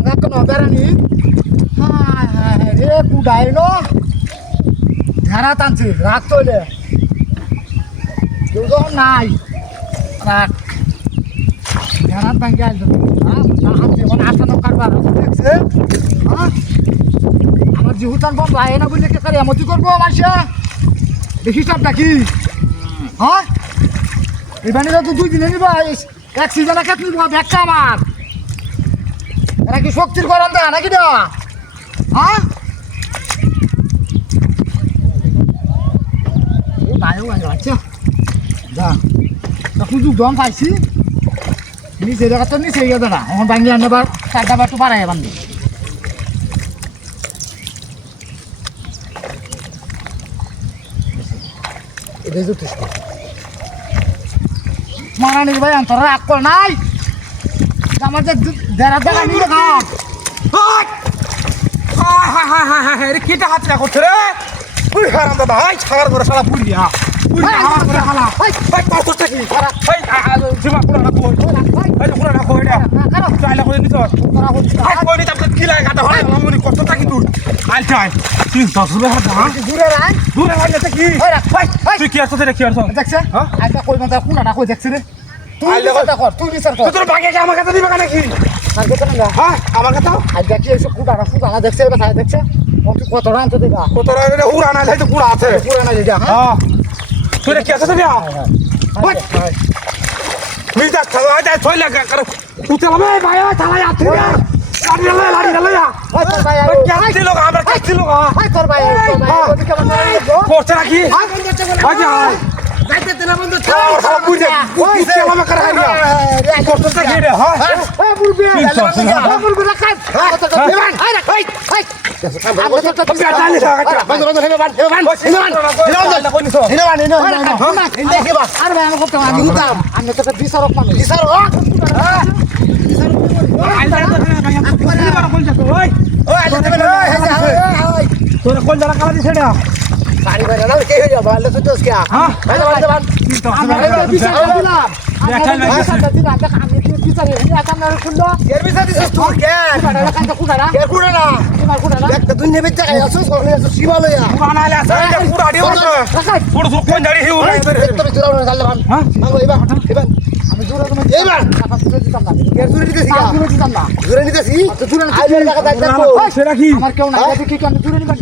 ভাঙা কোনো বেড়ানি হ্যাঁ হ্যাঁ রে কুডাই নো ঝাড়া টানছি রাত চলে কেউ যখন নাই রাত ঝাড়া ভাঙে আসবে মানে আসানো কারবার দেখছে হ্যাঁ আমার জিহুটান বন্ধ আয় না বললে কে করে এমতি করবো মানুষে দেখি সবটা কি হ্যাঁ এই বাণীরা তো 2 দিনে নিব এক সিজনে কেট নিব ব্যাগটা আমার এরা কি শক্তির গরম দেয় নাকি দেওয়া হ্যাঁ ভাইও আচ্ছা যা সুযোগ দম পাইছি নিচে দেখা তো নিচে গিয়ে দাঁড়া আমার বাঙ্গি আনবার 4টা বার তো পারাই বান্ধি এটাই যথেষ্ট মারানির ভাই অন্তর রাগ কর নাই আমার যে দেড়া দেখা নিয়ে খাট আরে কেটা হাতটা করছে রে পুরি হারাম দাদা হাই ছাগার করে শালা পুরি দিয়া পুরি আমার করে শালা হাই হাই পাঁচটা কি হাই জিমা পুরা না কই হাই পুরা না কই এটা চাইলা কই নিছ হাই কই নি তাতে কি লাগে গাটা হয় আমনি কতটা কি তুই আই চাই তুই 10 টাকা হাত হ্যাঁ দূরে রাখ না কি হাই তুই কি আসছ রে কি আসছ দেখছ হ্যাঁ আইটা কই মাথা কোনটা কই দেখছ রে তুই বিচার কর তুই বিচার কর তোর ভাগে আমার কাছে দিবা নাকি আর কত না হ্যাঁ আমার কাছে আই দেখি এসে কুটা দেখছে এটা তাই দেখছে কত রান তো দেবা কত রে হুরা না লাইতে পুরা আছে পুরো না যা হ্যাঁ তুই কি আসছ রে হাই তুই যা থালা যা ছয় লাগা কর উতলা ভাই থালা আতে রে লাড়ি গেল হাই তোর ভাই কি লোক আমরা কি লোক হাই তোর ভাই ওদিকে বন্ধ করছে নাকি আচ্ছা যাইতে তেনা বন্ধ সারা বুঝে বুঝতে আমার করে হারিয়া করতে কি রে হ্যাঁ এই বুলবি বুলবি রাখাই হাই হাই হাই তোরা কোন জায়গা কালা দিছে না গাড়ি বাইরে না কে হয়ে যাবে আলে তো দোস কে হ্যাঁ আমরা বিচার দিলাম আমি বিচারে আপনারা শুনলো এর বিচার দিছস তুই কে কুড়াড়া কে কুড়াড়া তোমার কুড়াড়া একটা দুই নেবে জায়গা আছস ওখানে আছস শিবালয়া বানালে আছে পুরো আড়ি হচ্ছে পুরো কোন জায়গা হিউ তুমি জোরা না গালে বান হ্যাঁ মাগো এবার আমি জোরা তুমি এবার দিতাম না কে জোরে দিতেছি না জোরে দিতাম না জোরে নিতেছি তো জোরে না আইলে টাকা দাও দেখো সেটা কি আমার কেউ না দেখি কি আমি জোরে নিবা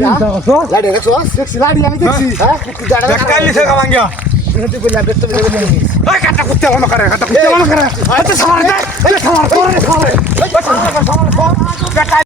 লাড়ি দেখছো দেখছি লাড়ি আমি দেখছি হ্যাঁ কালি সে কামাঙ্গা তুই বললা বেত তুমি বললা ওই কাটা কুত্তে মামা করে কাটা কুত্তে মামা করে আচ্ছা সামার দে সামার করে সামার